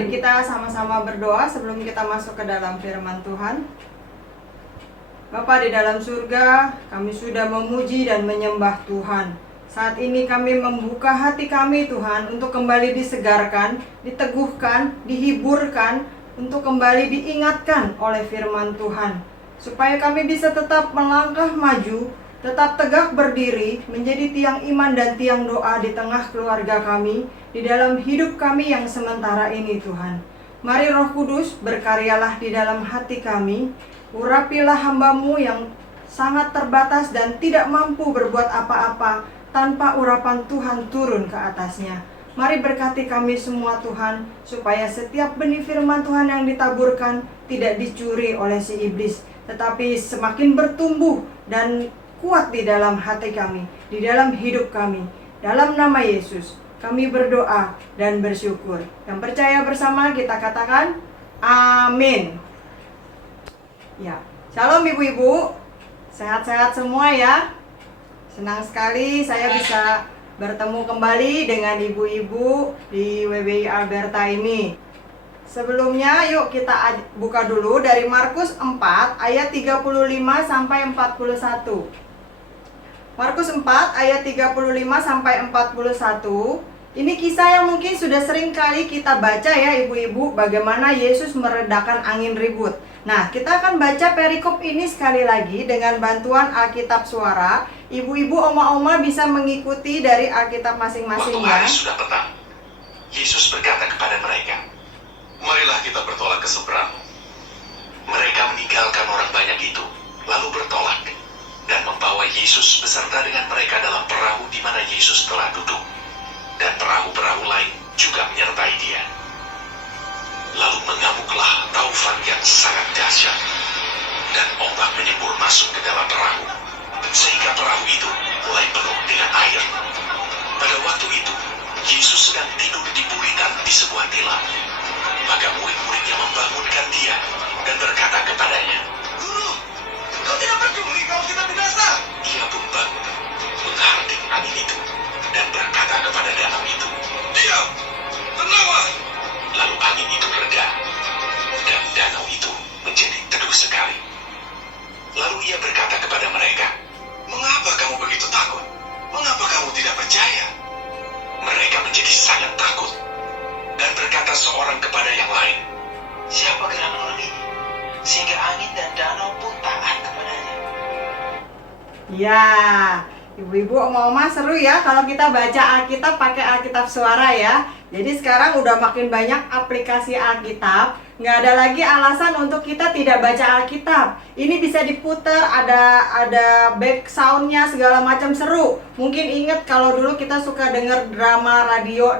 Mari kita sama-sama berdoa sebelum kita masuk ke dalam firman Tuhan. Bapa di dalam surga, kami sudah memuji dan menyembah Tuhan. Saat ini kami membuka hati kami Tuhan untuk kembali disegarkan, diteguhkan, dihiburkan, untuk kembali diingatkan oleh firman Tuhan. Supaya kami bisa tetap melangkah maju, tetap tegak berdiri, menjadi tiang iman dan tiang doa di tengah keluarga kami, di dalam hidup kami yang sementara ini Tuhan. Mari Roh Kudus berkaryalah di dalam hati kami, urapilah hamba-Mu yang sangat terbatas dan tidak mampu berbuat apa-apa tanpa urapan Tuhan turun ke atasnya. Mari berkati kami semua Tuhan, supaya setiap benih firman Tuhan yang ditaburkan tidak dicuri oleh si iblis, tetapi semakin bertumbuh dan kuat di dalam hati kami, di dalam hidup kami. Dalam nama Yesus kami berdoa dan bersyukur. Yang percaya bersama kita katakan amin. Ya, shalom ibu-ibu, sehat-sehat semua ya. Senang sekali saya bisa bertemu kembali dengan ibu-ibu di WBI Alberta ini. Sebelumnya yuk kita buka dulu dari Markus 4 ayat 35 sampai 41. Markus 4 ayat 35 sampai 41. Ini kisah yang mungkin sudah sering kali kita baca ya ibu-ibu, bagaimana Yesus meredakan angin ribut. Nah, kita akan baca perikop ini sekali lagi dengan bantuan Alkitab Suara. Ibu-ibu, oma-oma bisa mengikuti dari Alkitab masing-masing Waktu ya. hari sudah petang, Yesus berkata kepada mereka, "Marilah kita bertolak ke seberang." Mereka meninggalkan orang banyak itu, lalu bertolak, dan membawa Yesus beserta dengan mereka dalam perahu di mana Yesus telah duduk, dan perahu-perahu lain juga menyertai dia. Lalu mengamuklah taufan yang sangat dahsyat, dan ombak menyembur masuk ke dalam perahu, sehingga perahu itu mulai penuh dengan air. Pada waktu itu, Yesus sedang tidur di buritan di sebuah tilam. Maka murid-muridnya membangunkan dia dan berkata kepadanya, "Guru, kau tidak peduli kalau kita binasa?" Ia pun bangun, menghardik angin itu, dan berkata kepada danau itu, "Diam, tenanglah." Lalu angin itu reda, dan danau itu menjadi teduh sekali. Lalu ia berkata kepada mereka, "Mengapa kamu begitu takut? Mengapa kamu tidak percaya?" Mereka menjadi sangat takut, dan berkata seorang kepada yang lain, "Siapakah orang ini, sehingga angin dan danau pun taat kepadanya?" Ya, ibu-ibu, oma-oma seru ya kalau kita baca Alkitab pakai Alkitab Suara ya. Jadi sekarang udah makin banyak aplikasi Alkitab, nggak ada lagi alasan untuk kita tidak baca Alkitab. Ini bisa diputar, ada back soundnya segala macam, seru. Mungkin inget kalau dulu kita suka denger drama radio,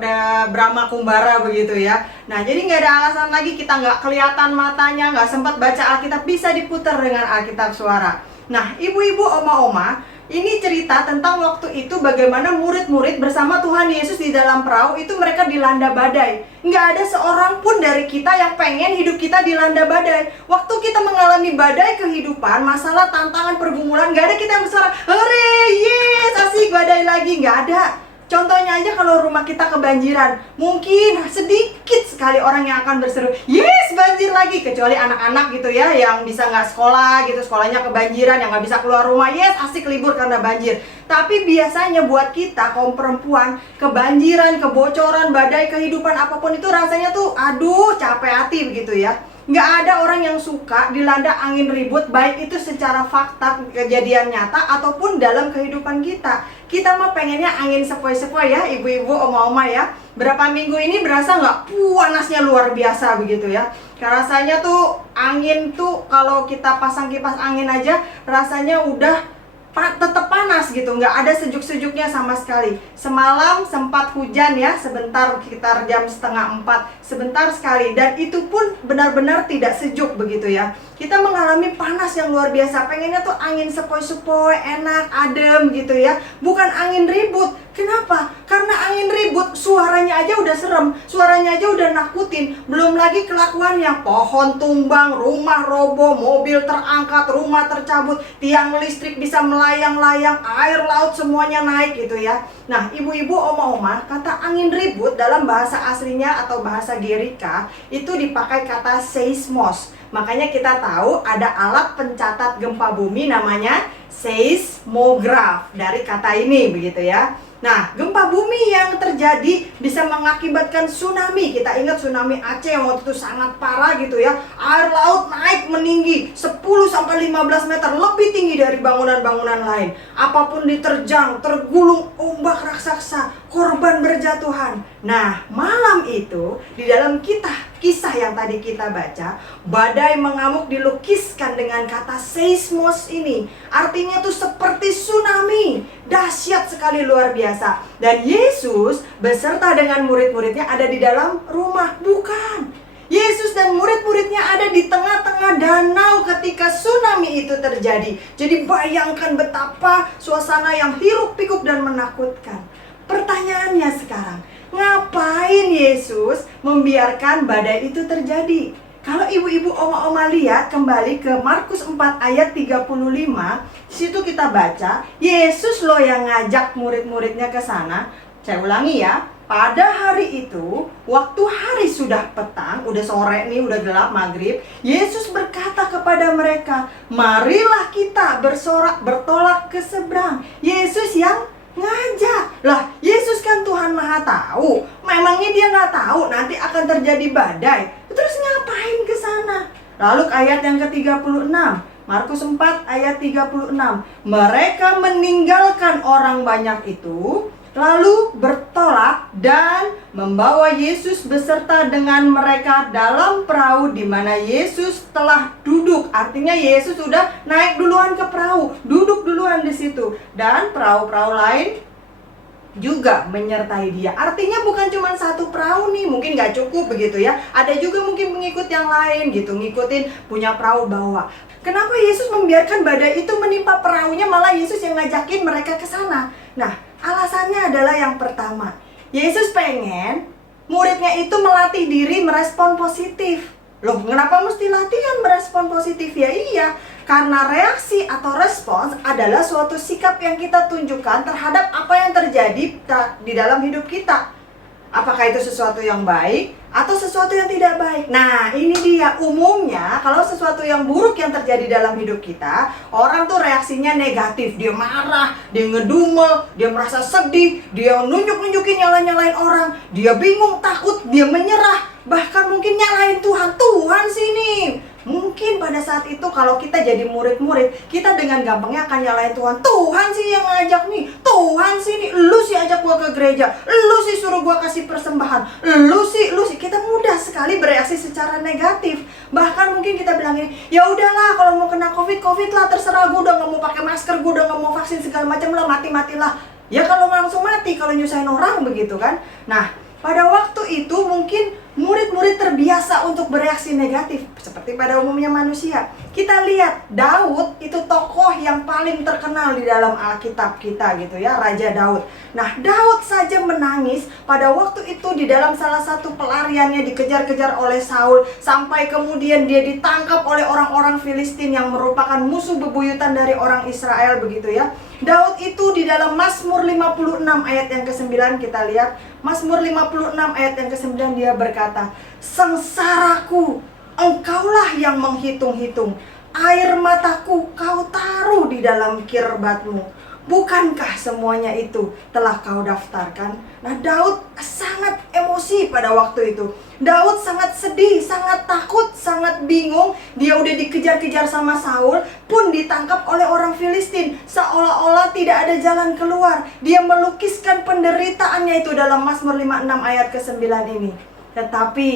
drama Kumbara begitu ya. Nah, jadi nggak ada alasan lagi kita nggak kelihatan matanya, nggak sempat baca Alkitab, bisa diputar dengan Alkitab Suara. Nah, ibu-ibu, oma-oma, ini cerita tentang waktu itu bagaimana murid-murid bersama Tuhan Yesus di dalam perahu itu mereka dilanda badai. Nggak ada seorang pun dari kita yang pengen hidup kita dilanda badai. Waktu kita mengalami badai kehidupan, masalah, tantangan, pergumulan, nggak ada kita yang bersorak, "Hore, yes, asik badai lagi." Nggak ada. Contohnya aja kalau rumah kita kebanjiran, mungkin sedikit sekali orang yang akan berseru, "Yes, banjir lagi." Kecuali anak-anak gitu ya, yang bisa nggak sekolah gitu, sekolahnya kebanjiran, yang nggak bisa keluar rumah, yes, asik libur karena banjir. Tapi biasanya buat kita, kaum perempuan, kebanjiran, kebocoran, badai kehidupan apapun itu rasanya tuh, aduh, capek hati begitu ya. Nggak ada orang yang suka dilanda angin ribut, baik itu secara fakta, kejadian nyata, ataupun dalam kehidupan kita. Kita mah pengennya angin sepoi-sepoi ya, ibu-ibu, oma-oma ya. Berapa minggu ini berasa nggak panasnya luar biasa begitu ya. Rasanya tuh angin tuh kalau kita pasang kipas angin aja rasanya udah tetap panas gitu, nggak ada sejuk-sejuknya sama sekali. Semalam sempat hujan ya, sebentar, sekitar jam 3:30, sebentar sekali, dan itu pun benar-benar tidak sejuk begitu ya. Kita mengalami panas yang luar biasa, pengennya tuh angin sepoi-sepoi, enak, adem gitu ya, bukan angin ribut. Kenapa? Karena angin ribut, suaranya aja udah serem, suaranya aja udah nakutin. Belum lagi kelakuannya, pohon tumbang, rumah roboh, mobil terangkat, rumah tercabut, tiang listrik bisa melayang-layang, air laut semuanya naik gitu ya. Nah, ibu-ibu, oma-oma, kata angin ribut dalam bahasa aslinya atau bahasa Gerika itu dipakai kata seismos. Makanya kita tahu ada alat pencatat gempa bumi namanya seismograf dari kata ini begitu ya. Nah, gempa bumi yang terjadi bisa mengakibatkan tsunami. Kita ingat tsunami Aceh yang waktu itu sangat parah gitu ya. Air laut naik meninggi 10-15 meter, lebih tinggi dari bangunan-bangunan lain. Apapun diterjang, tergulung ombak raksasa, korban berjatuhan. Nah, malam itu di dalam kisah yang tadi kita baca, badai mengamuk dilukiskan dengan kata seismos ini. Artinya tuh seperti tsunami, dahsyat sekali, luar biasa. Dan Yesus beserta dengan murid-muridnya ada di dalam rumah. Bukan, Yesus dan murid-muridnya ada di tengah-tengah danau ketika tsunami itu terjadi. Jadi bayangkan betapa suasana yang hiruk-pikuk dan menakutkan. Pertanyaannya sekarang, ngapain Yesus membiarkan badai itu terjadi? Kalau ibu-ibu, oma-oma lihat kembali ke Markus 4 ayat 35, di situ kita baca, Yesus loh yang ngajak murid-muridnya ke sana. Saya ulangi ya, pada hari itu, waktu hari sudah petang, udah sore nih, udah gelap maghrib, Yesus berkata kepada mereka, marilah kita bertolak ke seberang. Yesus yang ngajak. Lah, Yesus kan Tuhan Maha Tahu. Memangnya dia nggak tahu nanti akan terjadi badai? Terus ngapain ke sana? Lalu ayat yang ke-36, Markus 4 ayat 36. Mereka meninggalkan orang banyak itu, lalu bertolak dan membawa Yesus beserta dengan mereka dalam perahu di mana Yesus telah duduk. Artinya Yesus sudah naik duluan ke perahu, duduk duluan di situ, dan perahu-perahu lain juga menyertai dia. Artinya bukan cuma satu perahu nih, mungkin nggak cukup begitu ya. Ada juga mungkin pengikut yang lain gitu, ngikutin punya perahu bawa. Kenapa Yesus membiarkan badai itu menimpa perahunya, malah Yesus yang ngajakin mereka ke sana? Nah, alasannya adalah yang pertama, Yesus pengen muridnya itu melatih diri merespon positif. Loh, kenapa mesti latihan merespon positif? Ya iya, karena reaksi atau respons adalah suatu sikap yang kita tunjukkan terhadap apa yang terjadi di dalam hidup kita. Apakah itu sesuatu yang baik atau sesuatu yang tidak baik? Nah, ini dia. Umumnya kalau sesuatu yang buruk yang terjadi dalam hidup kita, orang tuh reaksinya negatif. Dia marah, dia ngedumel, dia merasa sedih, dia nunjuk-nunjukin, nyalain orang, dia bingung, takut, dia menyerah, bahkan mungkin nyalain Tuhan. Tuhan sini. Mungkin pada saat itu kalau kita jadi murid-murid, kita dengan gampangnya akan nyalain Tuhan. Tuhan sih yang ngajak nih, Tuhan sih nih, lu sih ajak gua ke gereja, lu sih suruh gua kasih persembahan, lu sih. Kita mudah sekali bereaksi secara negatif. Bahkan mungkin kita bilang ini, ya udahlah kalau mau kena covid lah, terserah, gua udah nggak mau pakai masker, gua udah nggak mau vaksin segala macam lah, mati-matilah. Ya kalau langsung mati, kalau nyusahin orang begitu kan. Nah, pada waktu itu mungkin murid-murid terbiasa untuk bereaksi negatif seperti pada umumnya manusia. Kita lihat Daud itu tokoh yang paling terkenal di dalam Alkitab kita gitu ya, Raja Daud. Nah, Daud saja menangis pada waktu itu di dalam salah satu pelariannya, dikejar-kejar oleh Saul, sampai kemudian dia ditangkap oleh orang-orang Filistin yang merupakan musuh bebuyutan dari orang Israel begitu ya. Daud itu di dalam Mazmur 56 ayat yang ke-9 kita lihat, Mazmur 56 ayat yang ke-9 dia berkata, sengsaraku engkaulah yang menghitung-hitung, air mataku kau taruh di dalam kirbatmu. Bukankah semuanya itu telah kau daftarkan? Nah, Daud sangat emosi pada waktu itu. Daud sangat sedih, sangat takut, sangat bingung. Dia udah dikejar-kejar sama Saul, pun ditangkap oleh orang Filistin. Seolah-olah tidak ada jalan keluar. Dia melukiskan penderitaannya itu dalam Mazmur 56 ayat ke-9 ini. Tetapi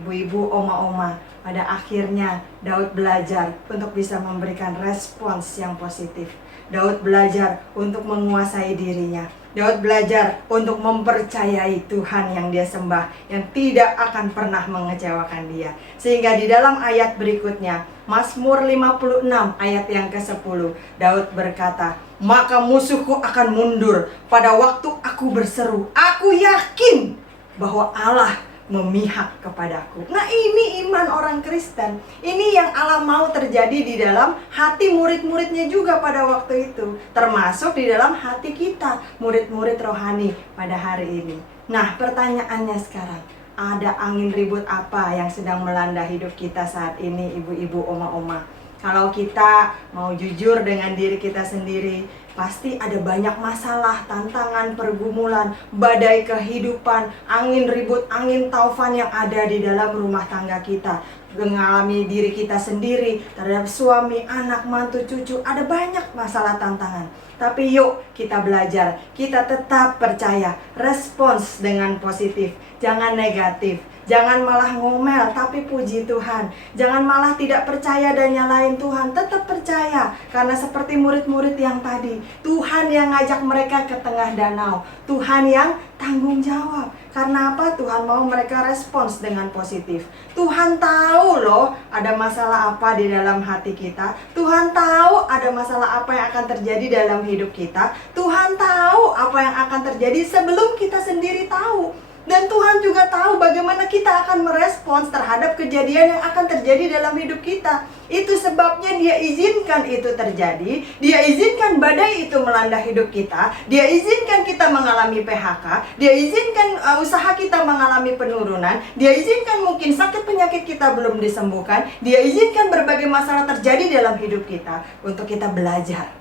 ibu-ibu, oma-oma, pada akhirnya Daud belajar untuk bisa memberikan respons yang positif. Daud belajar untuk menguasai dirinya. Daud belajar untuk mempercayai Tuhan yang dia sembah, yang tidak akan pernah mengecewakan dia. Sehingga di dalam ayat berikutnya, Mazmur 56 ayat yang ke-10, Daud berkata, "Maka musuhku akan mundur pada waktu aku berseru. Aku yakin bahwa Allah memihak kepadaku." Nah, ini iman orang Kristen. Ini yang Allah mau terjadi di dalam hati murid-muridnya juga pada waktu itu, termasuk di dalam hati kita, murid-murid rohani pada hari ini. Nah, pertanyaannya sekarang, ada angin ribut apa yang sedang melanda hidup kita saat ini, ibu-ibu, oma-oma? Kalau kita mau jujur dengan diri kita sendiri, pasti ada banyak masalah, tantangan, pergumulan, badai kehidupan, angin ribut, angin taufan yang ada di dalam rumah tangga kita. Mengalami diri kita sendiri, terhadap suami, anak, mantu, cucu, ada banyak masalah tantangan. Tapi yuk kita belajar, kita tetap percaya, respons dengan positif, jangan negatif. Jangan malah ngomel, tapi puji Tuhan. Jangan malah tidak percaya dan nyalain Tuhan. Tetap percaya, karena seperti murid-murid yang tadi, Tuhan yang ngajak mereka ke tengah danau. Tuhan yang tanggung jawab. Karena apa? Tuhan mau mereka respons dengan positif. Tuhan tahu loh ada masalah apa di dalam hati kita. Tuhan tahu ada masalah apa yang akan terjadi dalam hidup kita. Tuhan tahu apa yang akan terjadi sebelum kita sendiri tahu. Dan Tuhan juga tahu bagaimana kita akan merespons terhadap kejadian yang akan terjadi dalam hidup kita. Itu sebabnya Dia izinkan itu terjadi. Dia izinkan badai itu melanda hidup kita. Dia izinkan kita mengalami PHK. Dia izinkan usaha kita mengalami penurunan. Dia izinkan mungkin sakit penyakit kita belum disembuhkan. Dia izinkan berbagai masalah terjadi dalam hidup kita untuk kita belajar,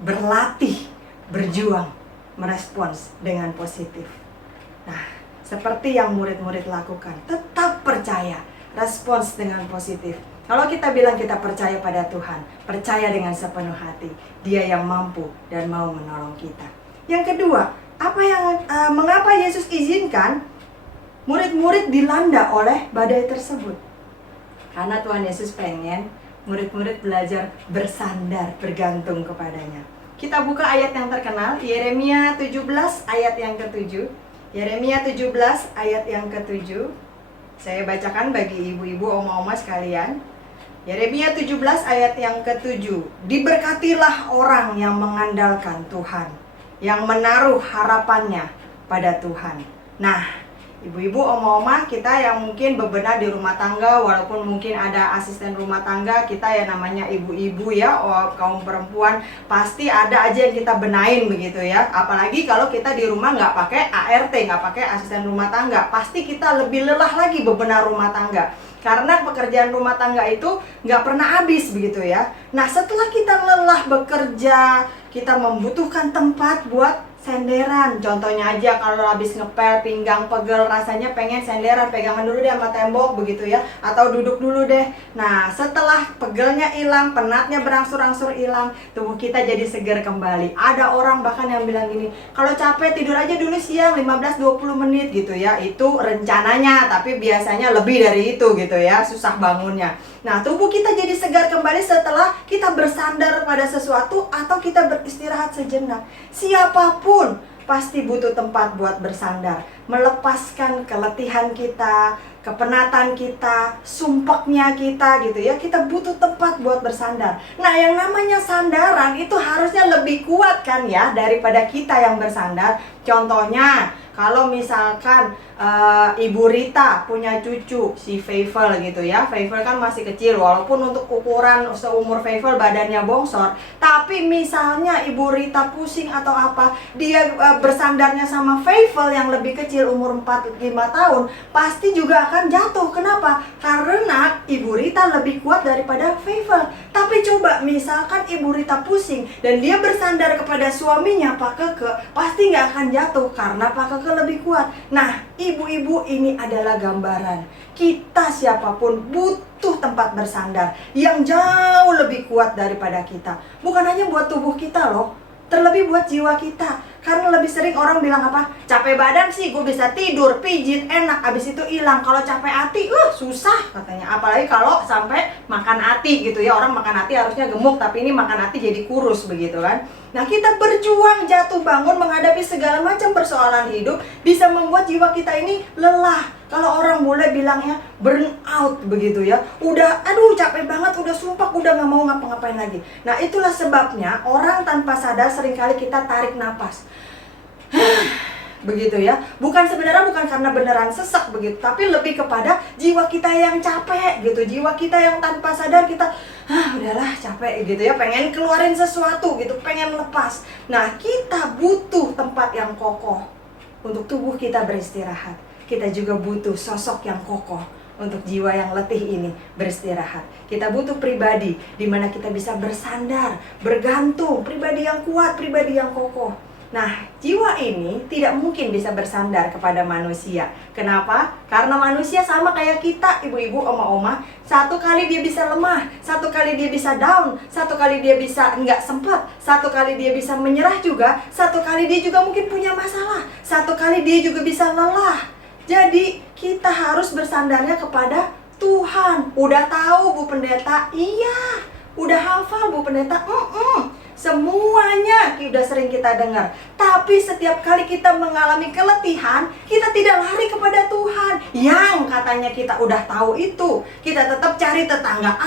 berlatih, berjuang, merespons dengan positif. Nah, seperti yang murid-murid lakukan, tetap percaya, respons dengan positif. Kalau kita bilang kita percaya pada Tuhan, percaya dengan sepenuh hati, Dia yang mampu dan mau menolong kita. Yang kedua, mengapa Yesus izinkan murid-murid dilanda oleh badai tersebut? Karena Tuhan Yesus pengen murid-murid belajar bersandar, bergantung kepadanya. Kita buka ayat yang terkenal, Yeremia 17 ayat yang ke-7. Yeremia 17 ayat yang ke-7. Saya bacakan bagi ibu-ibu, oma-oma sekalian. Yeremia 17 ayat yang ke-7. Diberkatilah orang yang mengandalkan Tuhan, yang menaruh harapannya pada Tuhan. Nah, ibu-ibu, oma-oma kita yang mungkin bebenah di rumah tangga, walaupun mungkin ada asisten rumah tangga, kita ya namanya ibu-ibu ya, kaum perempuan, pasti ada aja yang kita benain begitu ya. Apalagi kalau kita di rumah nggak pakai ART, nggak pakai asisten rumah tangga, pasti kita lebih lelah lagi bebenah rumah tangga. Karena pekerjaan rumah tangga itu nggak pernah habis begitu ya. Nah, setelah kita lelah bekerja, kita membutuhkan tempat buat senderan. Contohnya aja kalau habis ngepel, pinggang pegel, rasanya pengen senderan, pegangan dulu deh sama tembok begitu ya, atau duduk dulu deh. Nah, setelah pegelnya hilang, penatnya berangsur-angsur hilang, tubuh kita jadi segar kembali. Ada orang bahkan yang bilang gini, kalau capek tidur aja dulu siang 15-20 menit gitu ya. Itu rencananya, tapi biasanya lebih dari itu gitu ya, susah bangunnya. Nah, tubuh kita jadi segar kembali setelah kita bersandar pada sesuatu atau kita beristirahat sejenak. Siapapun pasti butuh tempat buat bersandar, melepaskan keletihan kita, kepenatan kita, sumpeknya kita gitu ya. Kita butuh tempat buat bersandar. Nah, yang namanya sandaran itu harusnya lebih kuat kan ya daripada kita yang bersandar. Contohnya, kalau misalkan Ibu Rita punya cucu si Feivel gitu ya. Feivel kan masih kecil, walaupun untuk ukuran seumur Feivel badannya bongsor, tapi misalnya Ibu Rita pusing atau apa, dia bersandarnya sama Feivel yang lebih kecil umur 4-5 tahun, pasti juga akan jatuh. Kenapa? Karena Ibu Rita lebih kuat daripada Feivel. Tapi coba misalkan Ibu Rita pusing dan dia bersandar kepada suaminya Pak Keke, pasti nggak akan jatuh karena Pak Keke lebih kuat. Nah, ibu-ibu, ini adalah gambaran kita siapapun butuh tempat bersandar yang jauh lebih kuat daripada kita. Bukan hanya buat tubuh kita loh, terlebih buat jiwa kita. Karena lebih sering orang bilang apa? Capek badan sih gue bisa tidur, pijit, enak, abis itu hilang. Kalau capek hati, susah katanya. Apalagi kalau sampai makan hati gitu ya. Orang makan hati harusnya gemuk, tapi ini makan hati jadi kurus begitu kan. Nah, kita berjuang jatuh bangun menghadapi segala macam persoalan hidup bisa membuat jiwa kita ini lelah. Kalau orang boleh bilangnya burn out begitu ya. Udah aduh capek banget, udah sumpah, udah gak mau ngapa-ngapain lagi. Nah, itulah sebabnya orang tanpa sadar seringkali kita tarik napas. Begitu ya. Sebenarnya bukan karena beneran sesak begitu, tapi lebih kepada jiwa kita yang capek gitu. Jiwa kita yang tanpa sadar kita udahlah capek gitu ya, pengen keluarin sesuatu gitu, pengen lepas. Nah, kita butuh tempat yang kokoh untuk tubuh kita beristirahat. Kita juga butuh sosok yang kokoh untuk jiwa yang letih ini beristirahat. Kita butuh pribadi di mana kita bisa bersandar, bergantung, pribadi yang kuat, pribadi yang kokoh. Nah, jiwa ini tidak mungkin bisa bersandar kepada manusia. Kenapa? Karena manusia sama kayak kita, ibu-ibu, oma-oma. Satu kali dia bisa lemah, satu kali dia bisa down, satu kali dia bisa nggak sempat, satu kali dia bisa menyerah juga, satu kali dia juga mungkin punya masalah, satu kali dia juga bisa lelah. Jadi, kita harus bersandarnya kepada Tuhan. Udah tahu Bu Pendeta? Iya. Udah hafal Bu Pendeta? Semuanya udah sering kita dengar. Tapi setiap kali kita mengalami keletihan, kita tidak lari kepada Tuhan yang katanya kita udah tahu itu. Kita tetap cari tetangga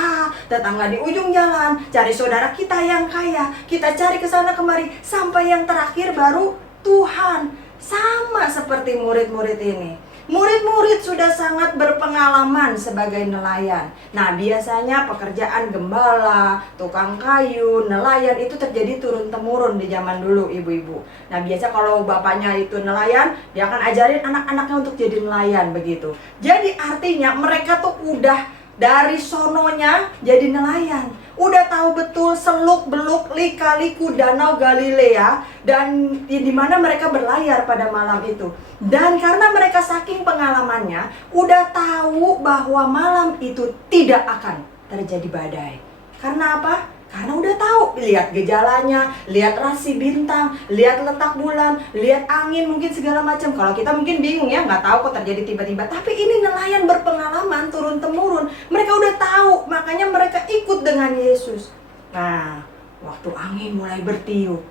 tetangga di ujung jalan, cari saudara kita yang kaya, kita cari ke sana kemari, sampai yang terakhir baru Tuhan. Sama seperti murid-murid ini. Murid-murid sudah sangat berpengalaman sebagai nelayan. Nah, biasanya pekerjaan gembala, tukang kayu, nelayan itu terjadi turun-temurun di zaman dulu, ibu-ibu. Nah, biasa kalau bapaknya itu nelayan, dia akan ajarin anak-anaknya untuk jadi nelayan begitu. Jadi artinya mereka tuh udah dari sononya jadi nelayan. Udah tahu betul seluk-beluk, lika-liku danau Galilea dan di mana mereka berlayar pada malam itu. Dan karena mereka saking pengalamannya, udah tahu bahwa malam itu tidak akan terjadi badai. Karena apa? Karena udah tahu, lihat gejalanya, lihat rasi bintang, lihat letak bulan, lihat angin, mungkin segala macam. Kalau kita mungkin bingung ya, nggak tahu kok terjadi tiba-tiba. Tapi ini nelayan berpengalaman turun-temurun. Mereka udah tahu, makanya mereka ikut dengan Yesus. Nah, waktu angin mulai bertiup,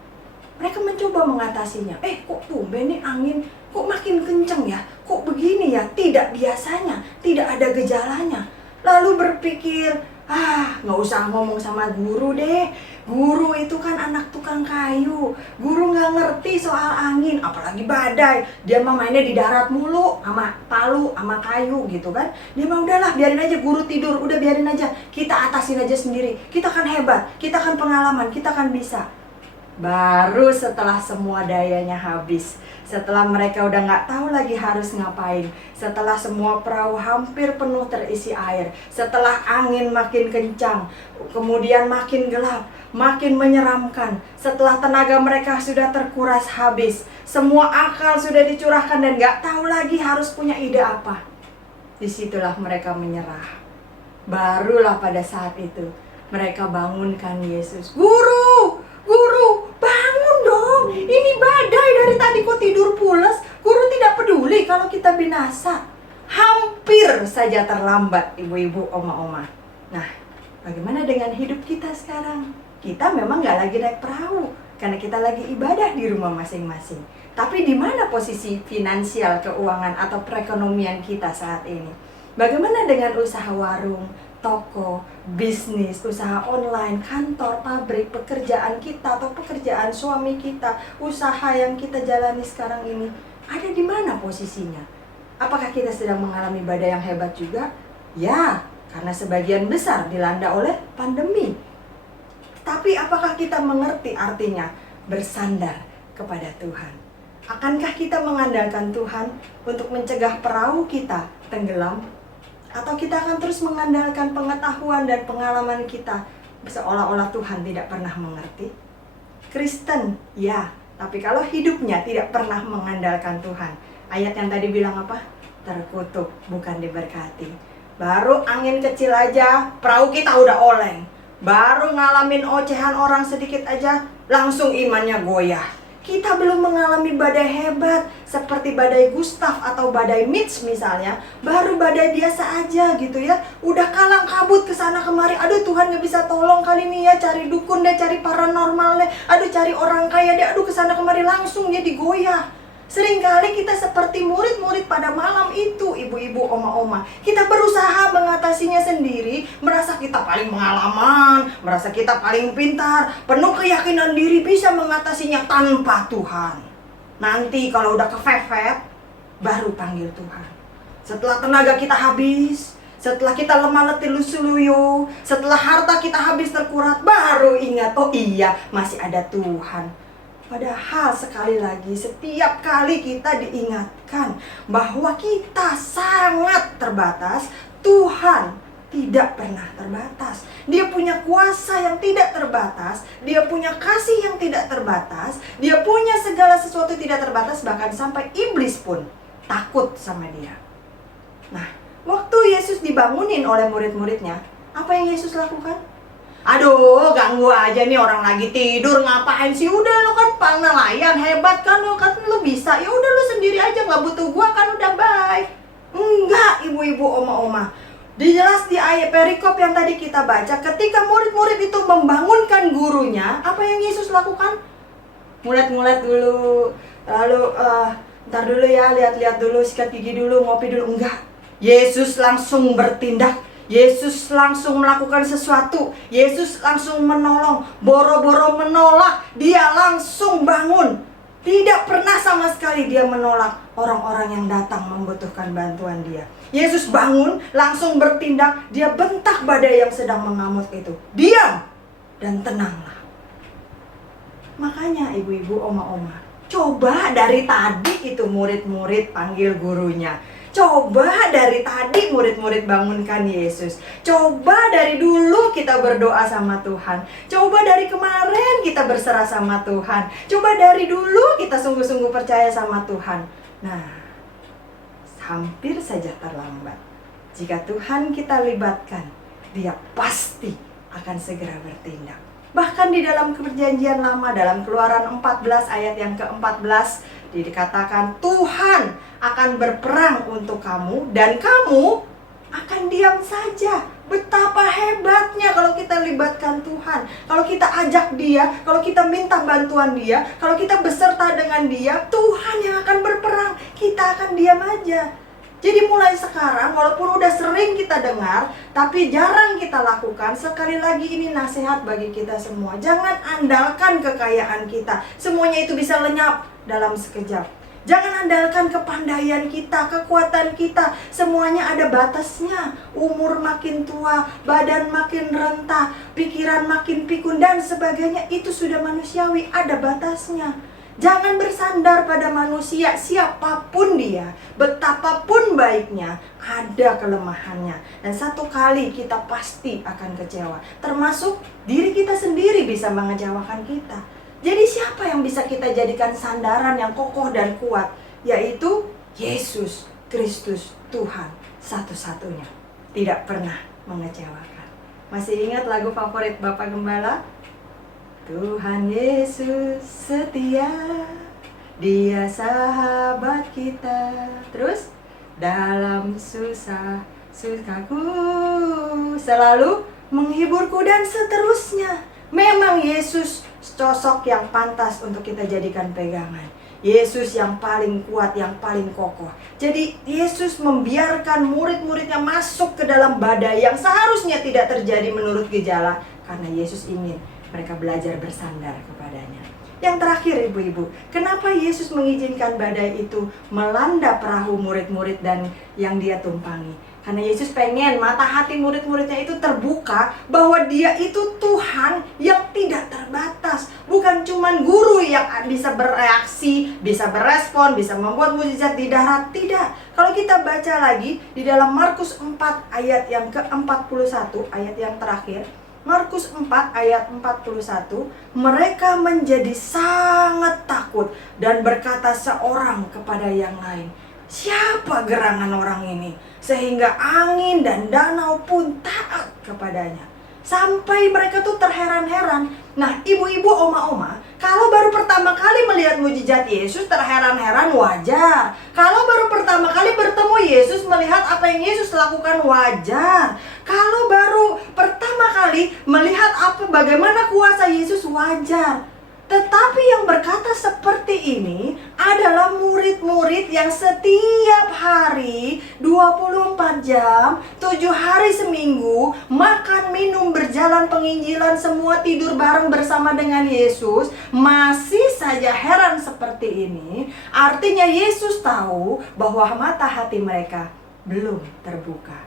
mereka mencoba mengatasinya. Kok tumben nih angin, kok makin kenceng ya? Kok begini ya? Tidak biasanya, tidak ada gejalanya. Lalu berpikir, nggak usah ngomong sama guru deh. Guru itu kan anak tukang kayu. Guru nggak ngerti soal angin, apalagi badai. Dia mah mainnya di darat mulu, sama palu, sama kayu gitu kan. Dia mah udahlah, biarin aja guru tidur. Udah biarin aja, kita atasin aja sendiri. Kita kan hebat, kita kan pengalaman, kita kan bisa. Baru setelah semua dayanya habis, setelah mereka udah nggak tahu lagi harus ngapain, setelah semua perahu hampir penuh terisi air, setelah angin makin kencang, kemudian makin gelap, makin menyeramkan, setelah tenaga mereka sudah terkuras habis, semua akal sudah dicurahkan dan nggak tahu lagi harus punya ide apa. Disitulah mereka menyerah. Barulah pada saat itu mereka bangunkan Yesus. Guru, bangun dong. Ini badai, dari tadi kok tidur pules. Guru tidak peduli kalau kita binasa. Hampir saja terlambat, ibu-ibu, oma-oma. Nah, bagaimana dengan hidup kita sekarang? Kita memang nggak lagi naik perahu karena kita lagi ibadah di rumah masing-masing. Tapi di mana posisi finansial, keuangan, atau perekonomian kita saat ini? Bagaimana dengan usaha warung, toko, bisnis, usaha online, kantor, pabrik, pekerjaan kita atau pekerjaan suami kita, usaha yang kita jalani sekarang ini, ada di mana posisinya? Apakah kita sedang mengalami badai yang hebat juga? Ya, karena sebagian besar dilanda oleh pandemi. Tapi apakah kita mengerti artinya bersandar kepada Tuhan? Akankah kita mengandalkan Tuhan untuk mencegah perahu kita tenggelam? Atau kita akan terus mengandalkan pengetahuan dan pengalaman kita seolah-olah Tuhan tidak pernah mengerti? Kristen, ya, tapi kalau hidupnya tidak pernah mengandalkan Tuhan, ayat yang tadi bilang apa? Terkutuk, bukan diberkati. Baru angin kecil aja, perahu kita udah oleng. Baru ngalamin ocehan orang sedikit aja, langsung imannya goyah. Kita belum mengalami badai hebat seperti badai Gustav atau badai Mitch misalnya. Baru badai biasa aja gitu ya. Udah kalang kabut kesana kemari. Aduh, Tuhan gak bisa tolong kali ini ya. Cari dukun deh, cari paranormal deh. Aduh, cari orang kaya deh. Aduh, kesana kemari langsung dia digoyah. Seringkali kita seperti murid-murid pada malam itu, ibu-ibu, oma-oma. Kita berusaha mengatasinya sendiri, merasa kita paling pengalaman, merasa kita paling pintar, penuh keyakinan diri bisa mengatasinya tanpa Tuhan. Nanti kalau udah kefefet, baru panggil Tuhan. Setelah tenaga kita habis, setelah kita lemah letih lusuh luyuh, setelah harta kita habis terkuras, baru ingat, oh iya, masih ada Tuhan. Padahal sekali lagi, setiap kali kita diingatkan bahwa kita sangat terbatas, Tuhan tidak pernah terbatas. Dia punya kuasa yang tidak terbatas, Dia punya kasih yang tidak terbatas, Dia punya segala sesuatu tidak terbatas, bahkan sampai iblis pun takut sama Dia. Nah, waktu Yesus dibangunin oleh murid-muridnya, apa yang Yesus lakukan? Aduh, ganggu aja nih orang lagi tidur, ngapain sih? Udah, lo kan nelayan, hebat kan lo bisa. Ya udah, lo sendiri aja, nggak butuh gua kan, udah baik. Enggak, ibu-ibu, oma-oma. Dijelas di ayat perikop yang tadi kita baca, ketika murid-murid itu membangunkan gurunya, apa yang Yesus lakukan? Ngulet-ngulet dulu, lalu ntar dulu ya, lihat-lihat dulu, sikat gigi dulu, ngopi dulu. Enggak, Yesus langsung bertindak. Yesus langsung melakukan sesuatu. Yesus langsung menolong. Boro-boro menolak, Dia langsung bangun. Tidak pernah sama sekali Dia menolak orang-orang yang datang membutuhkan bantuan Dia. Yesus bangun, langsung bertindak. Dia bentak badai yang sedang mengamuk itu. Diam dan tenanglah. Makanya ibu-ibu, oma-oma, coba dari tadi itu murid-murid panggil gurunya. Coba dari tadi murid-murid bangunkan Yesus. Coba dari dulu kita berdoa sama Tuhan. Coba dari kemarin kita berserah sama Tuhan. Coba dari dulu kita sungguh-sungguh percaya sama Tuhan. Nah, hampir saja terlambat. Jika Tuhan kita libatkan, Dia pasti akan segera bertindak. Bahkan di dalam perjanjian lama, dalam Keluaran 14 ayat yang ke-14, dikatakan Tuhan akan berperang untuk kamu dan kamu akan diam saja. Betapa hebatnya kalau kita libatkan Tuhan, kalau kita ajak Dia, kalau kita minta bantuan Dia, kalau kita beserta dengan Dia, Tuhan yang akan berperang, kita akan diam aja. Jadi mulai sekarang, walaupun udah sering kita dengar, tapi jarang kita lakukan, sekali lagi ini nasihat bagi kita semua. Jangan andalkan kekayaan kita, semuanya itu bisa lenyap dalam sekejap. Jangan andalkan kepandaian kita, kekuatan kita, semuanya ada batasnya. Umur makin tua, badan makin renta, pikiran makin pikun dan sebagainya, itu sudah manusiawi, ada batasnya. Jangan bersandar pada manusia, siapapun dia, betapapun baiknya, ada kelemahannya. Dan satu kali kita pasti akan kecewa, termasuk diri kita sendiri bisa mengecewakan kita. Jadi siapa yang bisa kita jadikan sandaran yang kokoh dan kuat? Yaitu Yesus Kristus, Tuhan satu-satunya, tidak pernah mengecewakan. Masih ingat lagu favorit Bapak Gembala? Tuhan Yesus setia, Dia sahabat kita. Terus, dalam susah, sukaku selalu menghiburku dan seterusnya. Memang Yesus sosok yang pantas untuk kita jadikan pegangan. Yesus yang paling kuat, yang paling kokoh. Jadi Yesus membiarkan murid-muridnya masuk ke dalam badai yang seharusnya tidak terjadi menurut gejala, karena Yesus ingin mereka belajar bersandar kepadanya. Yang terakhir ibu-ibu, kenapa Yesus mengizinkan badai itu melanda perahu murid-murid dan yang Dia tumpangi? Karena Yesus pengen mata hati murid-muridnya itu terbuka bahwa Dia itu Tuhan yang tidak terbatas. Bukan cuman guru yang bisa bereaksi, bisa berespon, bisa membuat mukjizat di darat. Tidak. Kalau kita baca lagi di dalam Markus 4 ayat yang ke-41, ayat yang terakhir, Markus 4 ayat 41, mereka menjadi sangat takut dan berkata seorang kepada yang lain, siapa gerangan orang ini sehingga angin dan danau pun taat kepadanya? Sampai mereka tuh terheran-heran. Nah, ibu-ibu, oma-oma, kalau baru pertama kali melihat mujizat Yesus terheran-heran wajar. Kalau baru pertama kali bertemu Yesus, melihat apa yang Yesus lakukan wajar. Kalau baru pertama kali melihat bagaimana kuasa Yesus wajar. Tetapi yang berkata seperti ini adalah murid-murid yang setiap hari 24 jam, 7 hari seminggu, makan, minum, berjalan penginjilan, semua tidur bareng bersama dengan Yesus, masih saja heran seperti ini. Artinya Yesus tahu bahwa mata hati mereka belum terbuka,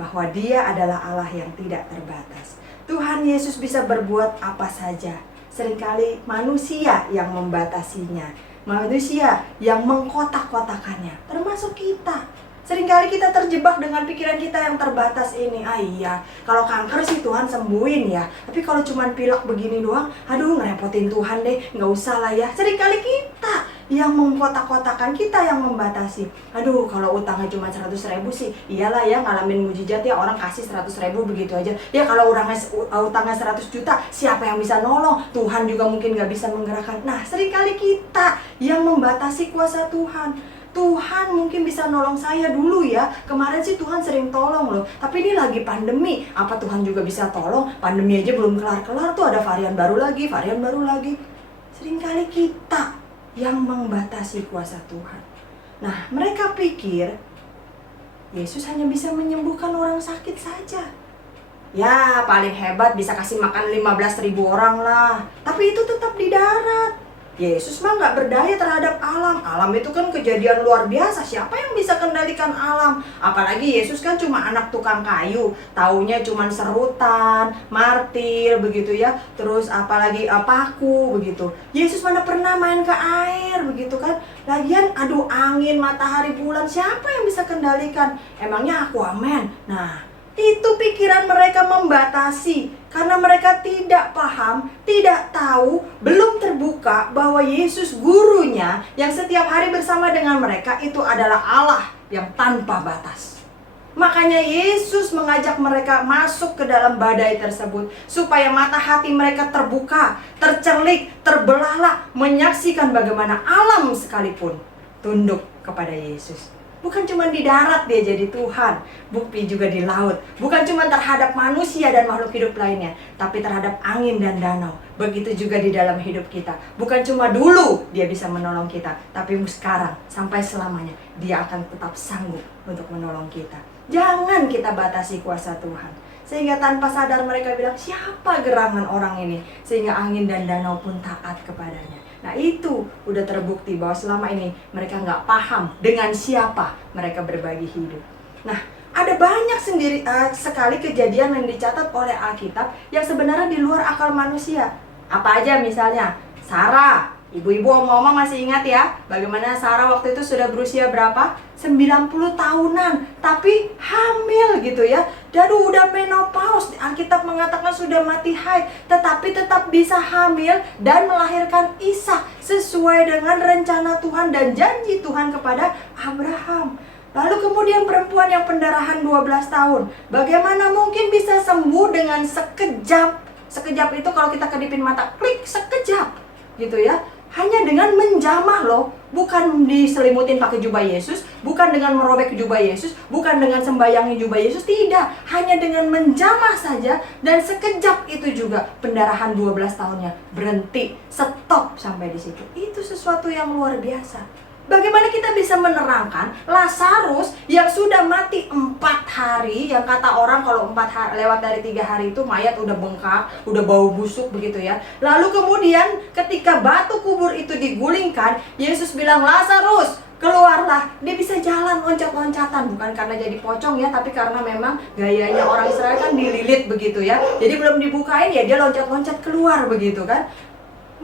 bahwa Dia adalah Allah yang tidak terbatas. Tuhan Yesus bisa berbuat apa saja. Seringkali manusia yang membatasinya, manusia yang mengkotak-kotakannya, termasuk kita. Seringkali kita terjebak dengan pikiran kita yang terbatas ini. Iya, kalau kanker sih Tuhan sembuhin ya. Tapi kalau cuma pilek begini doang, aduh ngerepotin Tuhan deh, nggak usah lah ya. Seringkali kita yang mengkotak-kotakan, kita yang membatasi. Aduh, kalau utangnya cuma 100.000 sih, iyalah ya, ngalamin mujizat ya, orang kasih 100.000 begitu aja. Ya kalau utangnya 100 juta, siapa yang bisa nolong? Tuhan juga mungkin nggak bisa menggerakkan. Nah, seringkali kita yang membatasi kuasa Tuhan. Tuhan mungkin bisa nolong saya dulu ya. Kemarin sih Tuhan sering tolong loh. Tapi ini lagi pandemi. Apa Tuhan juga bisa tolong? Pandemi aja belum kelar-kelar tuh, ada varian baru lagi, varian baru lagi. Seringkali kita yang membatasi kuasa Tuhan. Nah, mereka pikir Yesus hanya bisa menyembuhkan orang sakit saja. Ya, paling hebat bisa kasih makan 15.000 orang lah. Tapi itu tetap di darat. Yesus mah nggak berdaya terhadap alam. Alam itu kan kejadian luar biasa. Siapa yang bisa kendalikan alam? Apalagi Yesus kan cuma anak tukang kayu. Taunya cuma serutan, martir begitu ya. Terus apalagi paku begitu. Yesus mana pernah main ke air begitu kan? Lagian aduh angin, matahari, bulan, siapa yang bisa kendalikan? Emangnya Aquaman? Nah, itu pikiran mereka membatasi karena mereka tidak paham, tidak tahu, belum terbuka bahwa Yesus gurunya yang setiap hari bersama dengan mereka itu adalah Allah yang tanpa batas. Makanya Yesus mengajak mereka masuk ke dalam badai tersebut supaya mata hati mereka terbuka, tercelik, terbelalak, menyaksikan bagaimana alam sekalipun tunduk kepada Yesus. Bukan cuma di darat dia jadi Tuhan, bukti juga di laut. Bukan cuma terhadap manusia dan makhluk hidup lainnya, tapi terhadap angin dan danau. Begitu juga di dalam hidup kita. Bukan cuma dulu dia bisa menolong kita, tapi sekarang sampai selamanya dia akan tetap sanggup untuk menolong kita. Jangan kita batasi kuasa Tuhan. Sehingga tanpa sadar mereka bilang, siapa gerangan orang ini? Sehingga angin dan danau pun taat kepadanya. Nah itu udah terbukti bahwa selama ini mereka nggak paham dengan siapa mereka berbagi hidup. Nah ada banyak sekali kejadian yang dicatat oleh Alkitab yang sebenarnya di luar akal manusia. Apa aja misalnya? Sarah, ibu-ibu, oma-oma masih ingat ya bagaimana Sarah waktu itu sudah berusia berapa? 90 tahunan, tapi hamil gitu ya. Dan udah menopause, Alkitab mengatakan sudah mati haid, tetapi tetap bisa hamil dan melahirkan Ishak sesuai dengan rencana Tuhan dan janji Tuhan kepada Abraham. Lalu kemudian perempuan yang pendarahan 12 tahun, bagaimana mungkin bisa sembuh dengan sekejap? Sekejap itu kalau kita kedipin mata, klik sekejap gitu ya. Hanya dengan menjamah loh, bukan diselimutin pakai jubah Yesus, bukan dengan merobek jubah Yesus, bukan dengan sembayangin jubah Yesus, tidak. Hanya dengan menjamah saja, dan sekejap itu juga pendarahan 12 tahunnya berhenti, stop sampai di situ. Itu sesuatu yang luar biasa. Bagaimana kita bisa menerangkan Lazarus yang sudah mati 4 hari, yang kata orang kalau 4 hari, lewat dari 3 hari itu mayat udah bengkak, udah bau busuk begitu ya. Lalu kemudian ketika batu kubur itu digulingkan, Yesus bilang, Lazarus keluarlah. Dia bisa jalan loncat-loncatan, bukan karena jadi pocong ya, tapi karena memang gayanya orang Israel kan dililit begitu ya. Jadi belum dibukain ya dia loncat-loncat keluar begitu kan.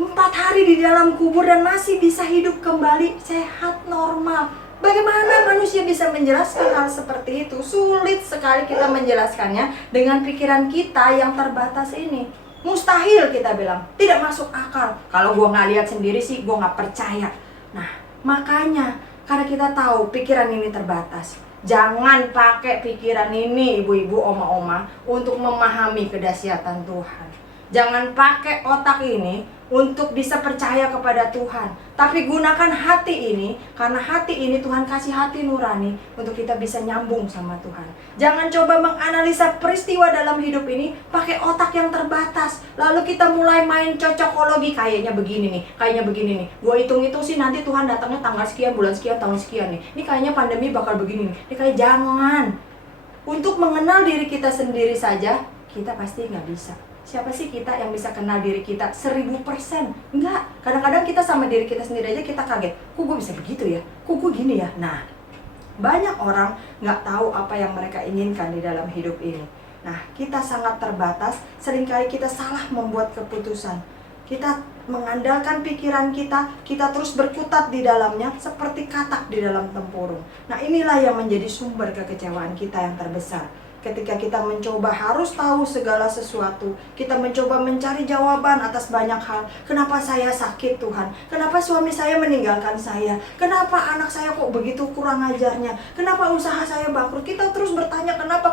4 hari di dalam kubur dan masih bisa hidup kembali, sehat, normal. Bagaimana manusia bisa menjelaskan hal seperti itu? Sulit sekali kita menjelaskannya dengan pikiran kita yang terbatas ini. Mustahil kita bilang, tidak masuk akal. Kalau gua nggak lihat sendiri sih, gua nggak percaya. Nah, makanya karena kita tahu pikiran ini terbatas, Jangan pakai pikiran ini ibu-ibu, oma-oma untuk memahami kedahsyatan Tuhan. Jangan pakai otak ini untuk bisa percaya kepada Tuhan. Tapi gunakan hati ini, karena hati ini Tuhan kasih hati nurani untuk kita bisa nyambung sama Tuhan. Jangan coba menganalisa peristiwa dalam hidup ini pakai otak yang terbatas. Lalu kita mulai main cocokologi, kayaknya begini nih, kayaknya begini nih. Gue hitung-hitung sih nanti Tuhan datangnya tanggal sekian, bulan sekian, tahun sekian nih. Ini kayaknya pandemi bakal begini nih. Ini kayak jangan. Untuk mengenal diri kita sendiri saja, kita pasti nggak bisa. Siapa sih kita yang bisa kenal diri kita 1000%? Enggak. Kadang-kadang kita sama diri kita sendiri aja kita kaget. Kok gue bisa begitu ya? Kok gue gini ya? Nah, banyak orang nggak tahu apa yang mereka inginkan di dalam hidup ini. Nah, kita sangat terbatas. Seringkali kita salah membuat keputusan. Kita mengandalkan pikiran kita terus berkutat di dalamnya seperti katak di dalam tempurung. Nah, inilah yang menjadi sumber kekecewaan kita yang terbesar. Ketika kita mencoba harus tahu segala sesuatu, kita mencoba mencari jawaban atas banyak hal. Kenapa saya sakit Tuhan? Kenapa suami saya meninggalkan saya? Kenapa anak saya kok begitu kurang ajarnya? Kenapa usaha saya bangkrut? Kita terus bertanya kenapa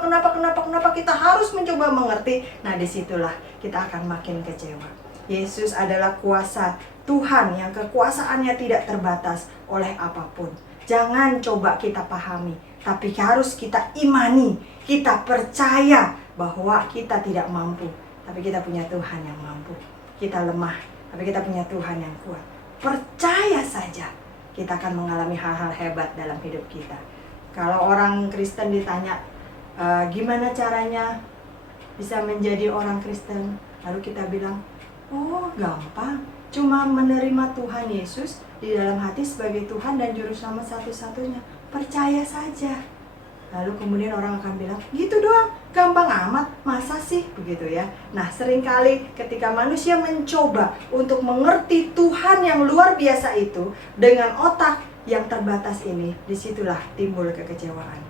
kita harus mencoba mengerti. Nah, disitulah kita akan makin kecewa. Yesus adalah kuasa Tuhan yang kekuasaannya tidak terbatas oleh apapun. Jangan coba kita pahami, tapi harus kita imani, kita percaya bahwa kita tidak mampu, tapi kita punya Tuhan yang mampu. Kita lemah, tapi kita punya Tuhan yang kuat. Percaya saja, kita akan mengalami hal-hal hebat dalam hidup kita. Kalau orang Kristen ditanya, gimana caranya bisa menjadi orang Kristen? Lalu kita bilang, oh gampang, cuma menerima Tuhan Yesus di dalam hati sebagai Tuhan dan Juru Selamat satu-satunya. Percaya saja. Lalu kemudian orang akan bilang, gitu doang, gampang amat, masa sih? Begitu ya. Nah, seringkali ketika manusia mencoba untuk mengerti Tuhan yang luar biasa itu dengan otak yang terbatas ini, disitulah timbul kekecewaan.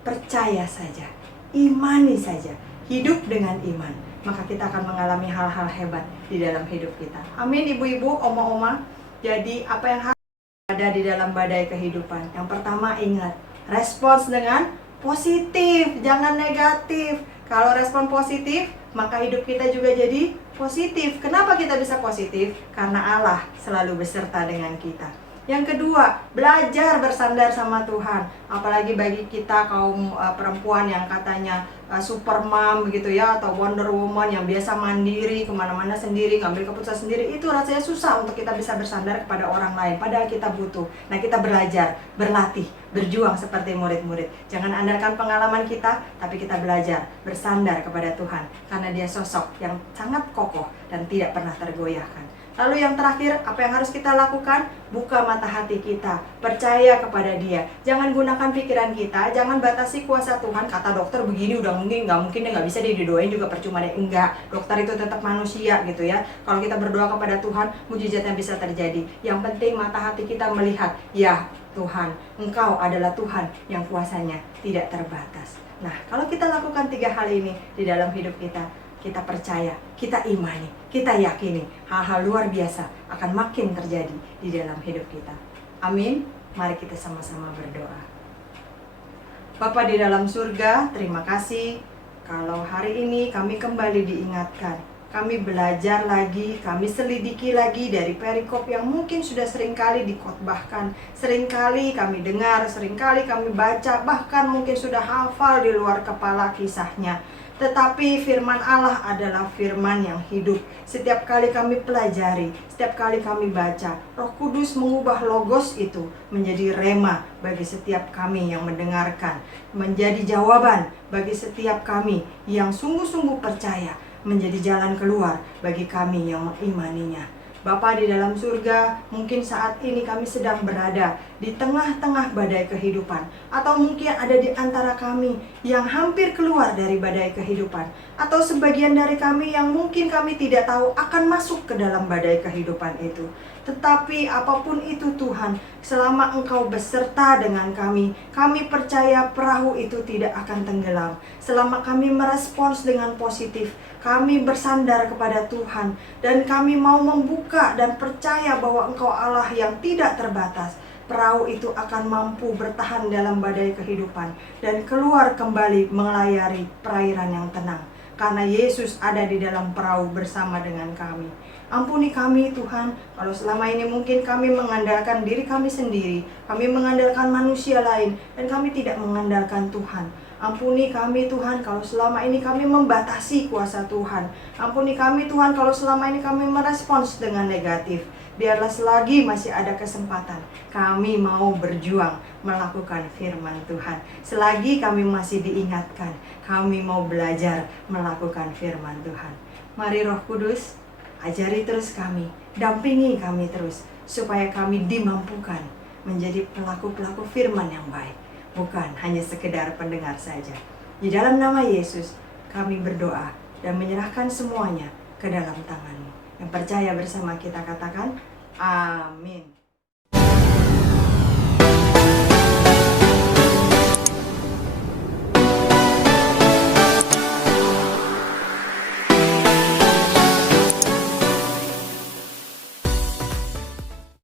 Percaya saja, imani saja, hidup dengan iman, maka kita akan mengalami hal-hal hebat di dalam hidup kita. Amin, ibu-ibu, oma-oma. Jadi apa yang harus ada di dalam badai kehidupan? Yang pertama, ingat, respons dengan positif, jangan negatif. Kalau respon positif, maka hidup kita juga jadi positif. Kenapa kita bisa positif? Karena Allah selalu beserta dengan kita. Yang kedua, belajar bersandar sama Tuhan. Apalagi bagi kita kaum perempuan yang katanya super mom begitu ya, atau Wonder Woman yang biasa mandiri, kemana-mana sendiri, ngambil keputusan sendiri. Itu rasanya susah untuk kita bisa bersandar kepada orang lain, padahal kita butuh. Nah, kita belajar, berlatih, berjuang seperti murid-murid. Jangan andalkan pengalaman kita, tapi kita belajar bersandar kepada Tuhan, karena Dia sosok yang sangat kokoh dan tidak pernah tergoyahkan. Lalu yang terakhir, apa yang harus kita lakukan? Buka mata hati kita, percaya kepada Dia. Jangan gunakan pikiran kita, jangan batasi kuasa Tuhan. Kata dokter begini udah mungkin, nggak mungkin dia nggak bisa dia didoain juga percuma deh. Enggak, dokter itu tetap manusia gitu ya. Kalau kita berdoa kepada Tuhan, mujizatnya bisa terjadi. Yang penting mata hati kita melihat, ya Tuhan, Engkau adalah Tuhan yang kuasanya tidak terbatas. Nah, kalau kita lakukan 3 hal ini di dalam hidup kita, kita percaya, kita imani, kita yakini hal-hal luar biasa akan makin terjadi di dalam hidup kita. Amin. Mari kita sama-sama berdoa. Bapa di dalam surga, terima kasih kalau hari ini kami kembali diingatkan. Kami belajar lagi, kami selidiki lagi dari perikop yang mungkin sudah seringkali dikhotbahkan, seringkali kami dengar, seringkali kami baca, bahkan mungkin sudah hafal di luar kepala kisahnya. Tetapi firman Allah adalah firman yang hidup. Setiap kali kami pelajari, setiap kali kami baca, Roh Kudus mengubah logos itu menjadi rema bagi setiap kami yang mendengarkan, menjadi jawaban bagi setiap kami yang sungguh-sungguh percaya, menjadi jalan keluar bagi kami yang mengimaninya. Bapa di dalam surga, mungkin saat ini kami sedang berada di tengah-tengah badai kehidupan, atau mungkin ada di antara kami yang hampir keluar dari badai kehidupan, atau sebagian dari kami yang mungkin kami tidak tahu akan masuk ke dalam badai kehidupan itu. Tetapi apapun itu Tuhan, selama Engkau beserta dengan kami percaya perahu itu tidak akan tenggelam. Selama kami merespons dengan positif, kami bersandar kepada Tuhan, dan kami mau membuka dan percaya bahwa Engkau Allah yang tidak terbatas. perahu itu akan mampu bertahan dalam badai kehidupan dan keluar kembali melayari perairan yang tenang. Karena Yesus ada di dalam perahu bersama dengan kami. Ampuni kami Tuhan, kalau selama ini mungkin kami mengandalkan diri kami sendiri, kami mengandalkan manusia lain, dan kami tidak mengandalkan Tuhan. Ampuni kami Tuhan, kalau selama ini kami membatasi kuasa Tuhan. Ampuni kami Tuhan, kalau selama ini kami merespons dengan negatif. Biarlah selagi masih ada kesempatan, kami mau berjuang melakukan firman Tuhan. Selagi kami masih diingatkan, kami mau belajar melakukan firman Tuhan. Mari Roh Kudus, ajari terus kami, dampingi kami terus, supaya kami dimampukan menjadi pelaku-pelaku firman yang baik, bukan hanya sekedar pendengar saja. Di dalam nama Yesus, kami berdoa dan menyerahkan semuanya ke dalam tangan-Mu. Yang percaya bersama kita katakan, amin.